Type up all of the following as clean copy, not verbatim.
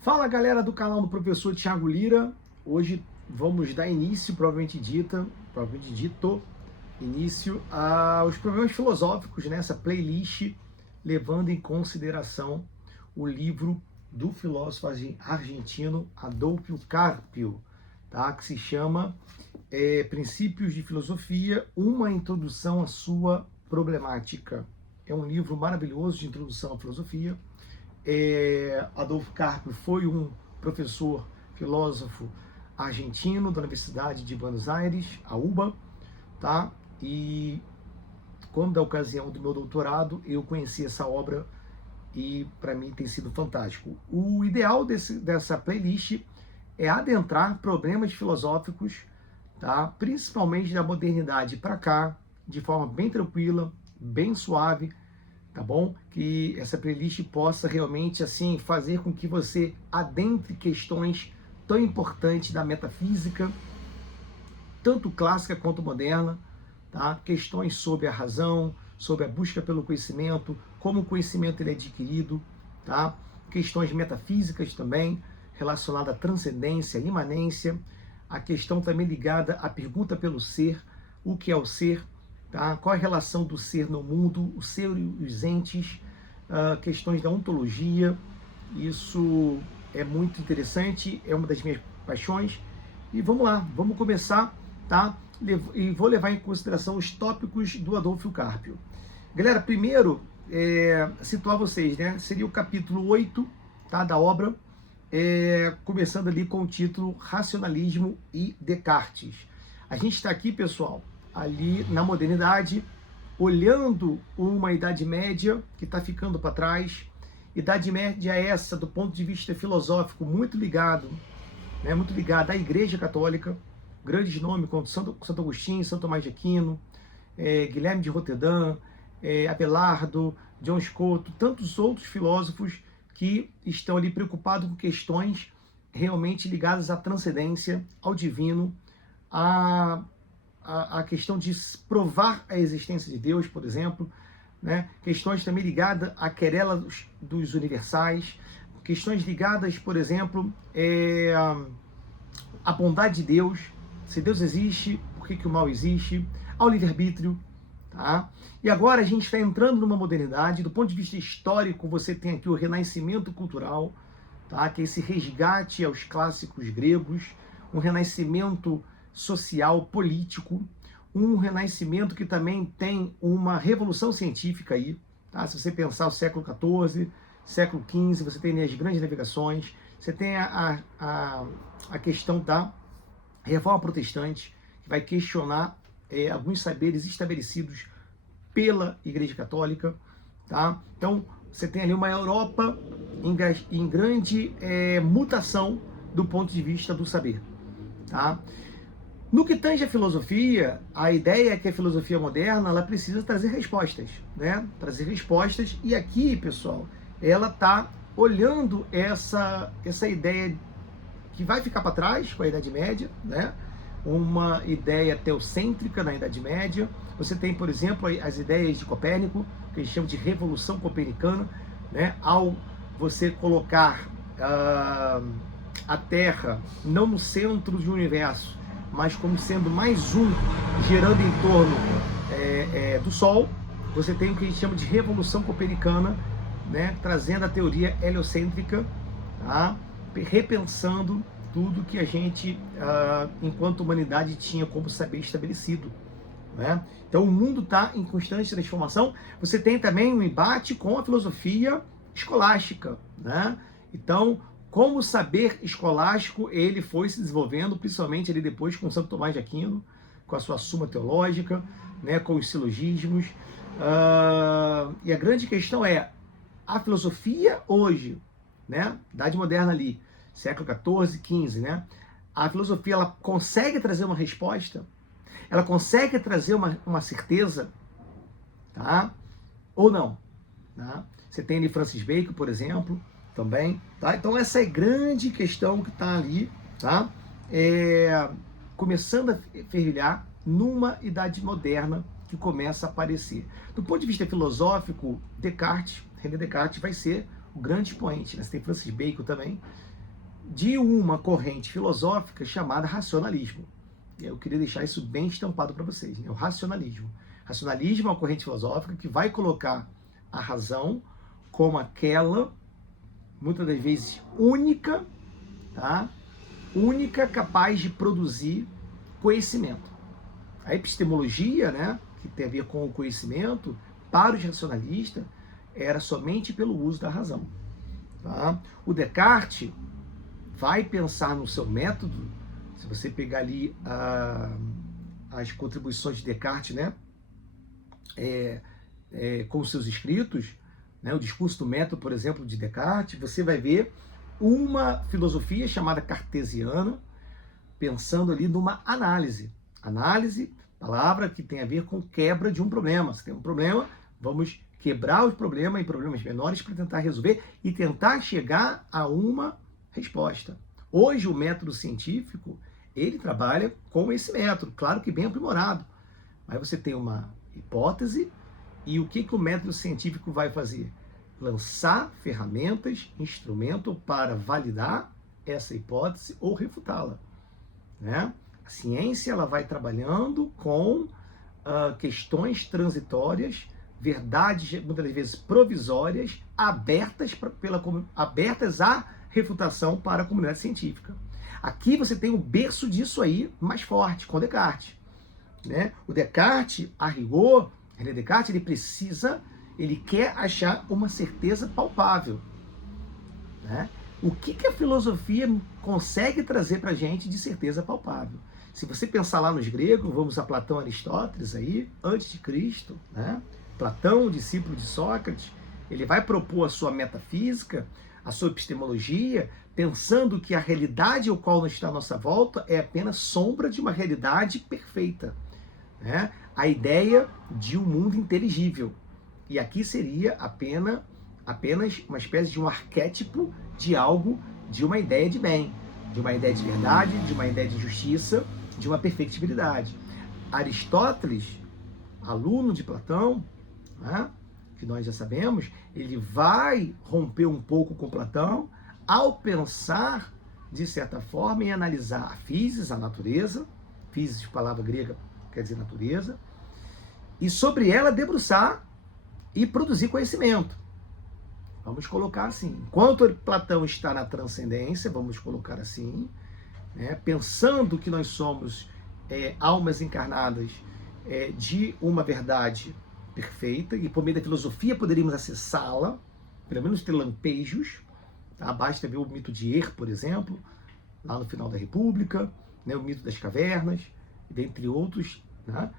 Fala galera do canal do professor Thiago Lira. Hoje vamos dar início, provavelmente dito, início aos problemas filosóficos nessa playlist, levando em consideração o livro do filósofo argentino Adolfo Carpio, tá? Que se chama Princípios de Filosofia, uma introdução à sua problemática. É um livro maravilhoso de introdução à filosofia. Adolfo Carpio foi um professor, filósofo argentino da Universidade de Buenos Aires, a UBA, tá? E quando da ocasião do meu doutorado, eu conheci essa obra e para mim tem sido fantástico. O ideal dessa playlist é adentrar problemas filosóficos, tá? Principalmente da modernidade para cá, de forma bem tranquila, bem suave, tá bom? Que essa playlist possa realmente assim fazer com que você adentre questões tão importantes da metafísica, tanto clássica quanto moderna, tá? Questões sobre a razão, sobre a busca pelo conhecimento, como o conhecimento ele é adquirido, tá? Questões metafísicas também, relacionadas à transcendência, à imanência, a questão também ligada à pergunta pelo ser, o que é o ser, tá? Qual é a relação do ser no mundo, o ser e os entes, questões da ontologia. Isso é muito interessante, é uma das minhas paixões. E vamos lá, vamos começar, tá? E vou levar em consideração os tópicos do Adolfo Carpio. Galera, primeiro, situar vocês, né? Seria o capítulo 8, tá, da obra, começando ali com o título Racionalismo e Descartes. A gente está aqui, pessoal, ali na modernidade, olhando uma Idade Média que está ficando para trás. Idade Média essa, do ponto de vista filosófico, muito ligada à Igreja Católica. Grandes nomes como Santo Agostinho, Santo Tomás de Aquino, Guilherme de Roterdã, Abelardo, John Scott, tantos outros filósofos que estão ali preocupados com questões realmente ligadas à transcendência, ao divino, a questão de provar a existência de Deus, por exemplo, né? Questões também ligadas à querela dos universais, questões ligadas, por exemplo, à bondade de Deus, se Deus existe, por que o mal existe, ao livre-arbítrio, tá? E agora a gente está entrando numa modernidade, do ponto de vista histórico, você tem aqui o renascimento cultural, tá? Que é esse resgate aos clássicos gregos, um renascimento social, político, um renascimento que também tem uma revolução científica aí, tá? Se você pensar o século XIV, século XV, você tem as grandes navegações, você tem a questão da Reforma Protestante, que vai questionar alguns saberes estabelecidos pela Igreja Católica, tá? Então, você tem ali uma Europa em grande mutação do ponto de vista do saber, tá? No que tange a filosofia, a ideia é que a filosofia moderna ela precisa trazer respostas, né? Trazer respostas, e aqui, pessoal, ela está olhando essa ideia que vai ficar para trás com a Idade Média, né? Uma ideia teocêntrica na Idade Média. Você tem, por exemplo, as ideias de Copérnico, que eles chamam de Revolução Copernicana, né? Ao você colocar a Terra não no centro do universo, mas como sendo mais um girando em torno do Sol, você tem o que a gente chama de Revolução Copernicana, né? Trazendo a teoria heliocêntrica, tá? Repensando tudo que a gente, enquanto humanidade, tinha como saber estabelecido, né? Então o mundo está em constante transformação. Você tem também um embate com a filosofia escolástica, né? Então, como o saber escolástico ele foi se desenvolvendo, principalmente ali depois com Santo Tomás de Aquino, com a sua Suma Teológica, né? Com os silogismos. E a grande questão é a filosofia hoje, né? Idade moderna ali, século XIV, XV, né? A filosofia ela consegue trazer uma resposta, ela consegue trazer uma certeza, tá? Ou não, tá? Você tem ali Francis Bacon, por exemplo, também, tá? Então essa é a grande questão que está ali, tá? Começando a fervilhar numa idade moderna que começa a aparecer. Do ponto de vista filosófico, René Descartes vai ser o grande expoente, né? Você tem Francis Bacon também, de uma corrente filosófica chamada racionalismo. E eu queria deixar isso bem estampado para vocês, né? O racionalismo. Racionalismo é uma corrente filosófica que vai colocar a razão como aquela, muitas das vezes, única, tá? Única capaz de produzir conhecimento. A epistemologia, né, que tem a ver com o conhecimento, para os racionalistas, era somente pelo uso da razão. Tá? O Descartes vai pensar no seu método, se você pegar ali as contribuições de Descartes, né, com os seus escritos, né, o discurso do método, por exemplo, de Descartes, você vai ver uma filosofia chamada cartesiana, pensando ali numa análise. Análise, palavra que tem a ver com quebra de um problema. Se tem um problema, vamos quebrar o problema em problemas menores para tentar resolver e tentar chegar a uma resposta. Hoje o método científico, ele trabalha com esse método, claro que bem aprimorado, mas você tem uma hipótese e o que o método científico vai fazer? Lançar ferramentas, instrumento para validar essa hipótese ou refutá-la, né? A ciência ela vai trabalhando com questões transitórias, verdades muitas vezes provisórias, abertas à refutação para a comunidade científica. Aqui você tem o berço disso aí mais forte, com Descartes, né? O Descartes, a rigor, René Descartes, ele quer achar uma certeza palpável, né? O que a filosofia consegue trazer para a gente de certeza palpável? Se você pensar lá nos gregos, vamos a Platão, Aristóteles aí, antes de Cristo, né? Platão, discípulo de Sócrates, ele vai propor a sua metafísica, a sua epistemologia, pensando que a realidade ao qual está à nossa volta é apenas sombra de uma realidade perfeita, né? A ideia de um mundo inteligível. E aqui seria apenas uma espécie de um arquétipo de algo, de uma ideia de bem, de uma ideia de verdade, de uma ideia de justiça, de uma perfectibilidade. Aristóteles, aluno de Platão, né, que nós já sabemos, ele vai romper um pouco com Platão ao pensar, de certa forma, em analisar a physis, a natureza, physis, palavra grega, quer dizer natureza, e sobre ela debruçar e produzir conhecimento. Vamos colocar assim, enquanto Platão está na transcendência, vamos colocar assim, né, pensando que nós somos almas encarnadas de uma verdade perfeita, e por meio da filosofia poderíamos acessá-la, pelo menos ter lampejos, tá? Basta ver o mito de Er, por exemplo, lá no final da República, né, o mito das cavernas, dentre outros, né,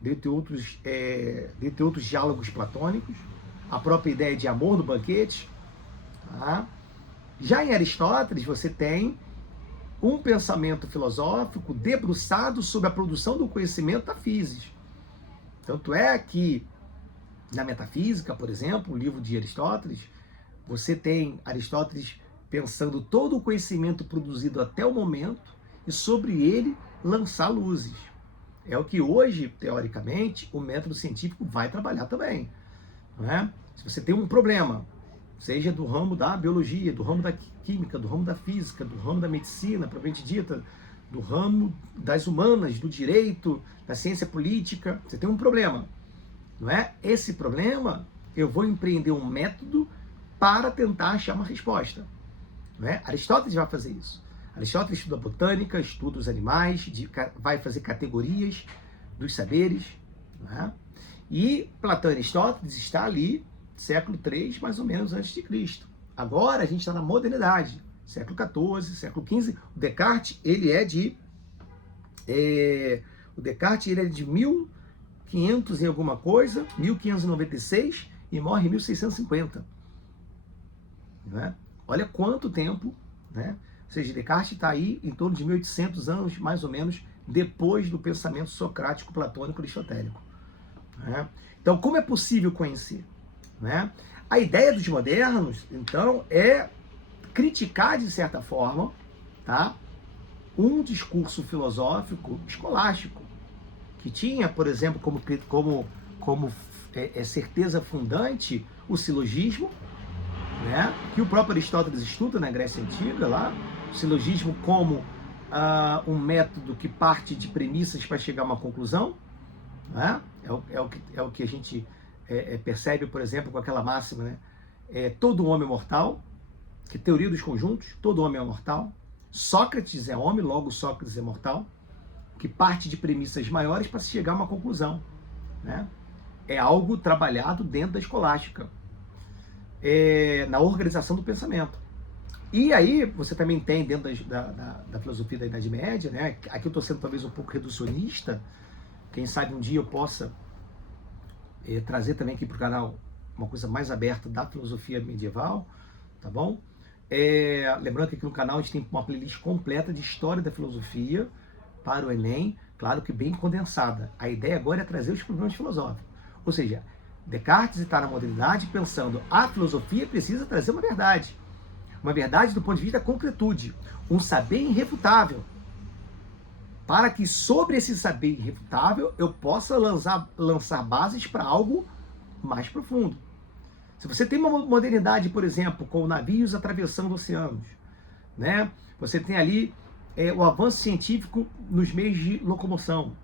dentre outros diálogos platônicos, a própria ideia de amor no banquete. Tá? Já em Aristóteles, você tem um pensamento filosófico debruçado sobre a produção do conhecimento da physis. Tanto é que, na Metafísica, por exemplo, o livro de Aristóteles, você tem Aristóteles pensando todo o conhecimento produzido até o momento e sobre ele lançar luzes. É o que hoje, teoricamente, o método científico vai trabalhar também. Não é? Se você tem um problema, seja do ramo da biologia, do ramo da química, do ramo da física, do ramo da medicina, propriamente dita, do ramo das humanas, do direito, da ciência política, você tem um problema, não é? Esse problema, eu vou empreender um método para tentar achar uma resposta, não é? Aristóteles vai fazer isso. Aristóteles estuda botânica, estuda os animais, vai fazer categorias dos saberes, não é? E Platão e Aristóteles está ali, século III, mais ou menos, antes de Cristo. Agora a gente está na modernidade, século XIV, século XV. O Descartes, ele é de 1500 e alguma coisa, 1596, e morre em 1650. Né? Olha quanto tempo, né? Ou seja, Descartes está aí em torno de 1800 anos, mais ou menos, depois do pensamento socrático, platônico, aristotélico. Né? Então, como é possível conhecer? Né? A ideia dos modernos, então, é criticar, de certa forma, tá, um discurso filosófico escolástico, que tinha, por exemplo, como certeza fundante o silogismo, né, que o próprio Aristóteles estuda na Grécia Antiga, lá, o silogismo como um método que parte de premissas para chegar a uma conclusão, né? É o que a gente percebe, por exemplo, com aquela máxima, né? Todo homem é mortal, que teoria dos conjuntos, todo homem é mortal, Sócrates é homem, logo Sócrates é mortal, que parte de premissas maiores para se chegar a uma conclusão, né? É algo trabalhado dentro da escolástica, na organização do pensamento. E aí você também tem dentro da filosofia da Idade Média, né? Aqui eu estou sendo talvez um pouco reducionista, quem sabe um dia eu possa trazer também aqui para o canal uma coisa mais aberta da filosofia medieval, tá bom? Lembrando que aqui no canal a gente tem uma playlist completa de história da filosofia para o Enem, claro que bem condensada. A ideia agora é trazer os problemas filosóficos. Ou seja, Descartes está na modernidade pensando a filosofia precisa trazer uma verdade do ponto de vista da concretude, um saber irrefutável, para que sobre esse saber irrefutável eu possa lançar bases para algo mais profundo. Se você tem uma modernidade, por exemplo, com navios atravessando oceanos, né? Você tem ali o avanço científico nos meios de locomoção,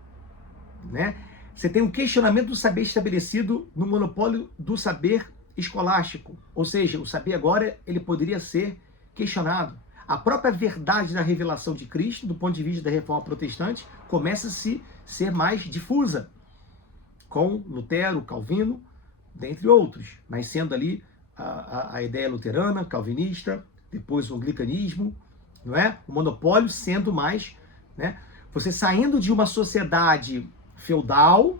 né? Você tem um questionamento do saber estabelecido no monopólio do saber escolástico, ou seja, o saber agora ele poderia ser questionado. A própria verdade da revelação de Cristo, do ponto de vista da reforma protestante, começa a ser mais difusa, com Lutero, Calvino, dentre outros, nascendo ali a ideia luterana, calvinista, depois o anglicanismo, não é? O monopólio sendo mais, né? Você saindo de uma sociedade feudal,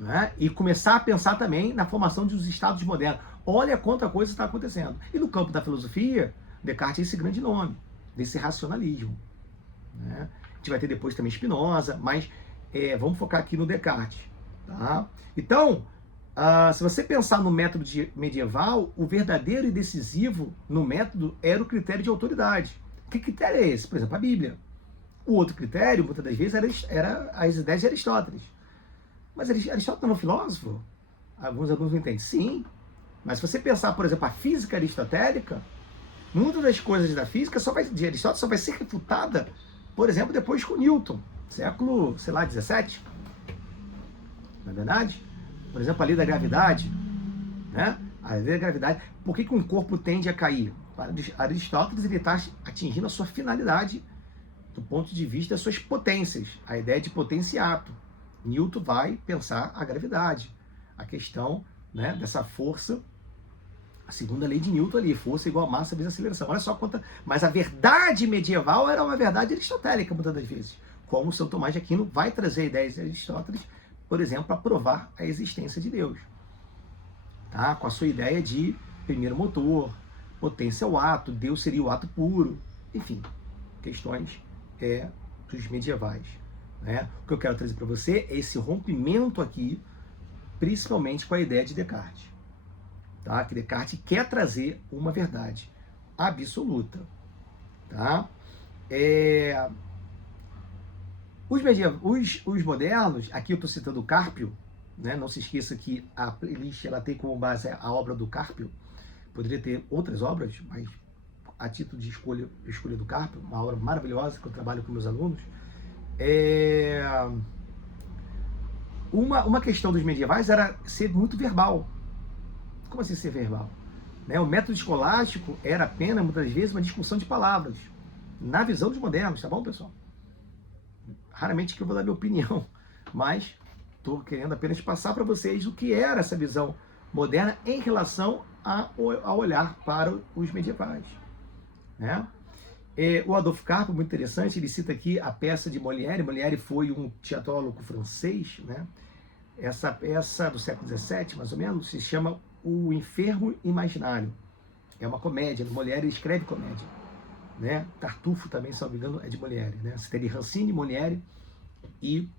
né? E começar a pensar também na formação dos estados modernos. Olha quanta coisa está acontecendo. E no campo da filosofia, Descartes é esse grande nome, desse racionalismo, né? A gente vai ter depois também Spinoza, mas vamos focar aqui no Descartes. Tá? Então, se você pensar no método medieval, o verdadeiro e decisivo no método era o critério de autoridade. Que critério é esse? Por exemplo, a Bíblia. O outro critério, muitas das vezes, era as ideias de Aristóteles. Mas Aristóteles não é um filósofo? Alguns alunos não entendem. Sim, mas se você pensar, por exemplo, a física aristotélica, muitas das coisas da física de Aristóteles só vai ser refutada, por exemplo, depois com Newton, século, sei lá, 17. Não é verdade? Por exemplo, a lei da gravidade, né? A lei da gravidade. Por que um corpo tende a cair? Para Aristóteles, ele está atingindo a sua finalidade do ponto de vista das suas potências, a ideia de potenciato. Newton vai pensar a gravidade, a questão, né, dessa força, a segunda lei de Newton ali, força igual a massa vezes aceleração. Olha só quanta... Mas a verdade medieval era uma verdade aristotélica, muitas das vezes. Como São Tomás de Aquino vai trazer ideias de Aristóteles, por exemplo, para provar a existência de Deus. Tá? Com a sua ideia de primeiro motor, potência ao ato, Deus seria o ato puro, enfim, questões dos medievais. Né? O que eu quero trazer para você é esse rompimento aqui, principalmente com a ideia de Descartes. Tá? Que Descartes quer trazer uma verdade absoluta. Tá? Os modernos, aqui eu estou citando o Carpio, né? Não se esqueça que a playlist ela tem como base a obra do Carpio. Poderia ter outras obras, mas a título de escolha do Carpio, uma obra maravilhosa que eu trabalho com meus alunos. Uma questão dos medievais era ser muito verbal. Como assim ser verbal? Né? O método escolástico era apenas, muitas vezes, uma discussão de palavras, na visão dos modernos, tá bom, pessoal? Raramente que eu vou dar minha opinião, mas estou querendo apenas passar para vocês o que era essa visão moderna em relação a olhar para os medievais. Né? O Adolphe Carpo, muito interessante, ele cita aqui a peça de Molière. Molière foi um teatrólogo francês, né? Essa peça do século XVII, mais ou menos, se chama O Enfermo Imaginário. É uma comédia, Molière escreve comédia. Né? Tartufo também, se não me engano, é de Molière. Né? Você teria Racine, Molière e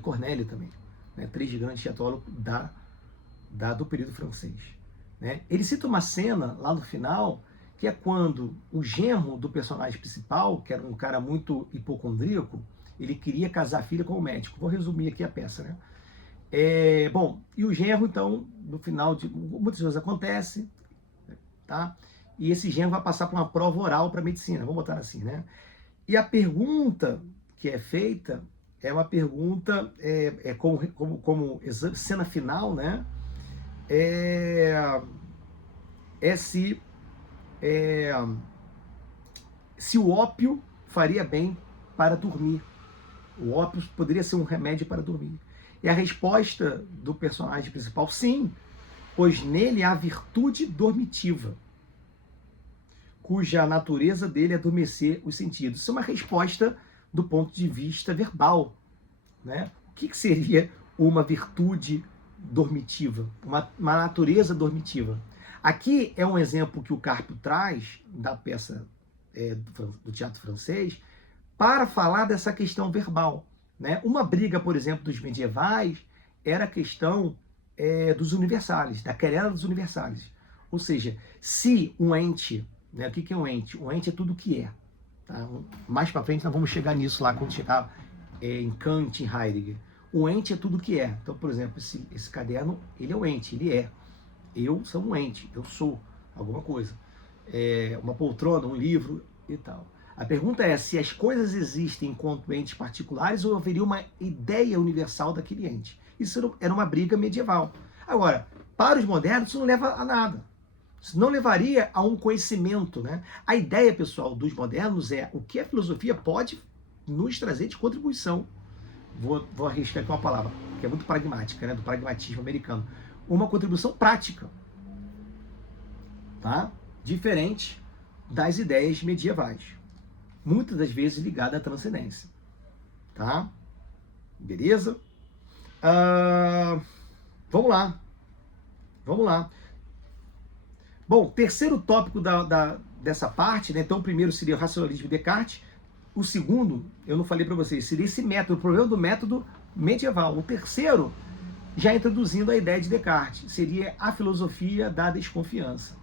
Corneille também. Né? Três grandes teatrólogos do período francês. Né? Ele cita uma cena lá no final, que é quando o genro do personagem principal, que era um cara muito hipocondríaco, ele queria casar a filha com o médico. Vou resumir aqui a peça. Né? Bom, e o genro, então, no final de muitas coisas acontece, tá? E esse genro vai passar por uma prova oral para medicina, vamos botar assim, né? E a pergunta que é feita é uma pergunta, como cena final, né? É se o ópio faria bem para dormir. O ópio poderia ser um remédio para dormir. E a resposta do personagem principal, sim, pois nele há virtude dormitiva, cuja natureza dele é adormecer os sentidos. Isso é uma resposta do ponto de vista verbal, né? O que seria uma virtude dormitiva, uma natureza dormitiva? Aqui é um exemplo que o Carpio traz da peça do teatro francês para falar dessa questão verbal, né? Uma briga, por exemplo, dos medievais era a questão dos universales, da querela dos universales. Ou seja, se um ente, né, o que é um ente? Um ente é tudo o que é. Tá? Mais para frente nós vamos chegar nisso lá, quando chegar em Kant, em Heidegger. O ente é tudo o que é. Então, por exemplo, esse caderno, ele é o ente, ele é. Eu sou um ente, eu sou alguma coisa. Uma poltrona, um livro e tal. A pergunta é se as coisas existem enquanto entes particulares ou haveria uma ideia universal daquele ente. Isso era uma briga medieval. Agora, para os modernos, isso não leva a nada. Isso não levaria a um conhecimento, né? A ideia, pessoal, dos modernos é o que a filosofia pode nos trazer de contribuição. Vou arriscar aqui uma palavra, que é muito pragmática, né? Do pragmatismo americano. Uma contribuição prática, tá? Diferente das ideias medievais, muitas das vezes ligada à transcendência, tá? Beleza? Vamos lá. Bom, terceiro tópico dessa parte, né? Então o primeiro seria o racionalismo de Descartes, o segundo, eu não falei para vocês, seria esse método, o problema do método medieval. O terceiro, já introduzindo a ideia de Descartes, seria a filosofia da desconfiança,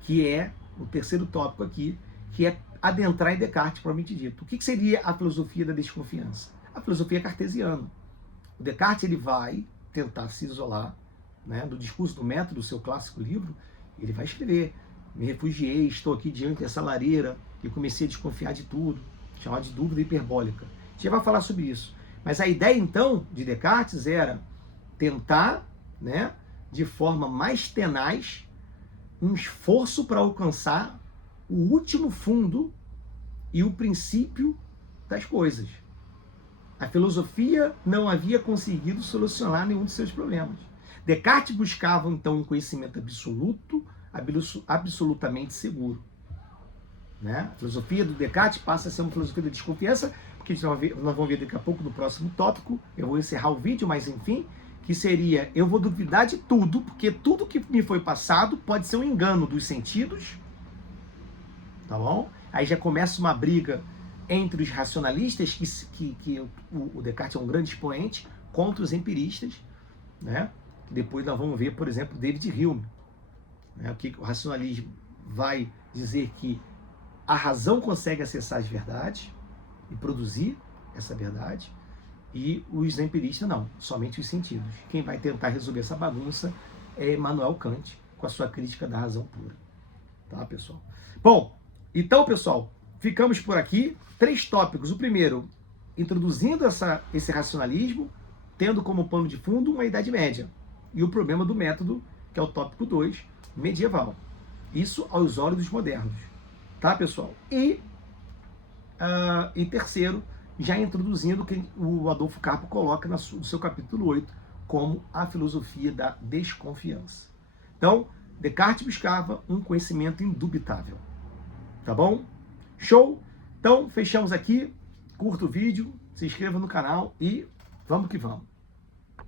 que é o terceiro tópico aqui, que é adentrar em Descartes, propriamente dito. O que seria a filosofia da desconfiança? A filosofia cartesiana. O Descartes ele vai tentar se isolar, né, do discurso do método, do seu clássico livro. Ele vai escrever: me refugiei, estou aqui diante dessa lareira e comecei a desconfiar de tudo, chamado de dúvida hiperbólica. A gente vai falar sobre isso. Mas a ideia, então, de Descartes era tentar, né, de forma mais tenaz, um esforço para alcançar o último fundo e o princípio das coisas. A filosofia não havia conseguido solucionar nenhum de seus problemas. Descartes buscava, então, um conhecimento absoluto, absolutamente seguro. Né? A filosofia do Descartes passa a ser uma filosofia da desconfiança, porque nós vamos ver daqui a pouco no próximo tópico. Eu vou encerrar o vídeo, mas enfim, que seria: eu vou duvidar de tudo, porque tudo que me foi passado pode ser um engano dos sentidos, tá bom? Aí já começa uma briga entre os racionalistas, que o Descartes é um grande expoente, contra os empiristas, né? Depois nós vamos ver, por exemplo, David Hume, né? O racionalismo vai dizer que a razão consegue acessar as verdades e produzir essa verdade, e os empiristas não, somente os sentidos. Quem vai tentar resolver essa bagunça é Immanuel Kant, com a sua crítica da razão pura. Tá, pessoal? Bom, então, pessoal, ficamos por aqui. 3 tópicos. O primeiro, introduzindo esse racionalismo, tendo como pano de fundo uma Idade Média. E o problema do método, que é o tópico 2, medieval. Isso aos olhos dos modernos. Tá, pessoal? E em terceiro, já introduzindo o que o Adolfo Carpo coloca no seu capítulo 8, como a filosofia da desconfiança. Então, Descartes buscava um conhecimento indubitável. Tá bom? Show? Então, fechamos aqui. Curta o vídeo, se inscreva no canal e vamos que vamos.